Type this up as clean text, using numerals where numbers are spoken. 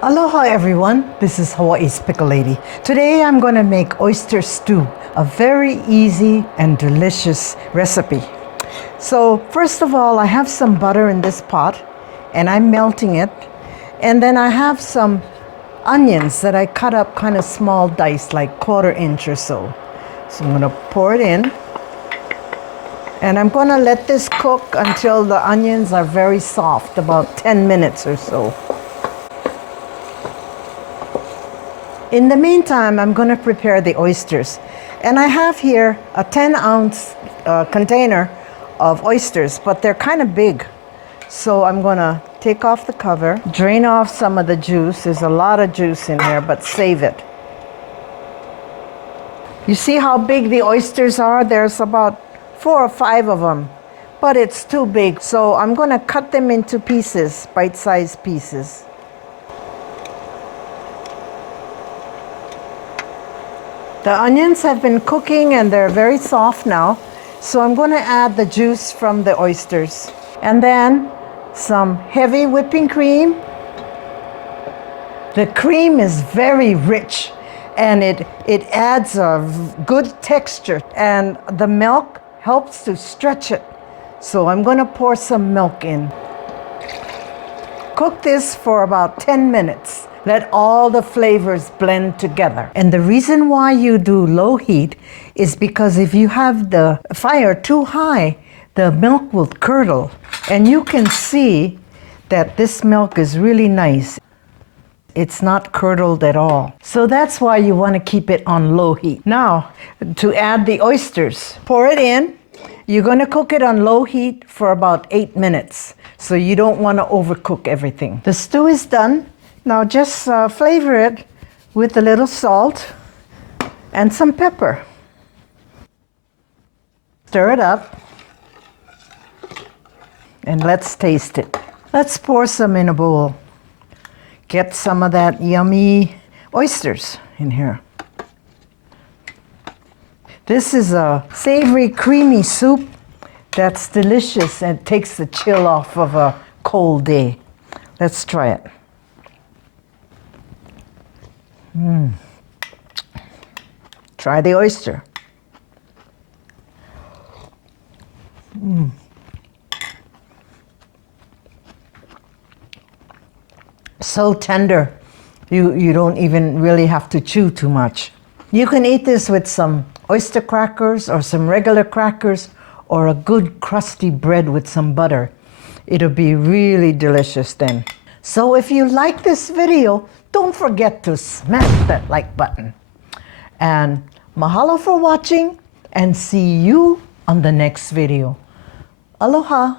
Aloha everyone, this is Hawaii's Pickle Lady. Today I'm going to make oyster stew, a very easy and delicious recipe. So first of all, I have some butter in this pot and I'm melting it. And then I have some onions that I cut up kind of small dice, like 1/4 inch or so. So I'm going to pour it in. And I'm going to let this cook until the onions are very soft, about 10 minutes or so. In the meantime, I'm going to prepare the oysters. And I have here a 10-ounce container of oysters, but they're kind of big. So I'm going to take off the cover, drain off some of the juice. There's a lot of juice in here, but save it. You see how big the oysters are? There's about 4 or 5 of them, but it's too big. So I'm going to cut them into pieces, bite-sized pieces. The onions have been cooking and they're very soft now. So I'm going to add the juice from the oysters. And then some heavy whipping cream. The cream is very rich and it adds a good texture. And the milk helps to stretch it. So I'm going to pour some milk in. Cook this for about 10 minutes. Let all the flavors blend together. And the reason why you do low heat is because if you have the fire too high, the milk will curdle. And you can see that this milk is really nice. It's not curdled at all. So that's why you want to keep it on low heat. Now, to add the oysters, pour it in. You're going to cook it on low heat for about 8 minutes. So you don't want to overcook everything. The stew is done. Now just flavor it with a little salt and some pepper. Stir it up and let's taste it. Let's pour some in a bowl. Get some of that yummy oysters in here. This is a savory, creamy soup that's delicious and takes the chill off of a cold day. Let's try it. Try the oyster. So tender. You don't even really have to chew too much. You can eat this with some oyster crackers or some regular crackers or a good crusty bread with some butter. It'll be really delicious then. So if you like this video, don't forget to smash that like button. And mahalo for watching and see you on the next video. Aloha.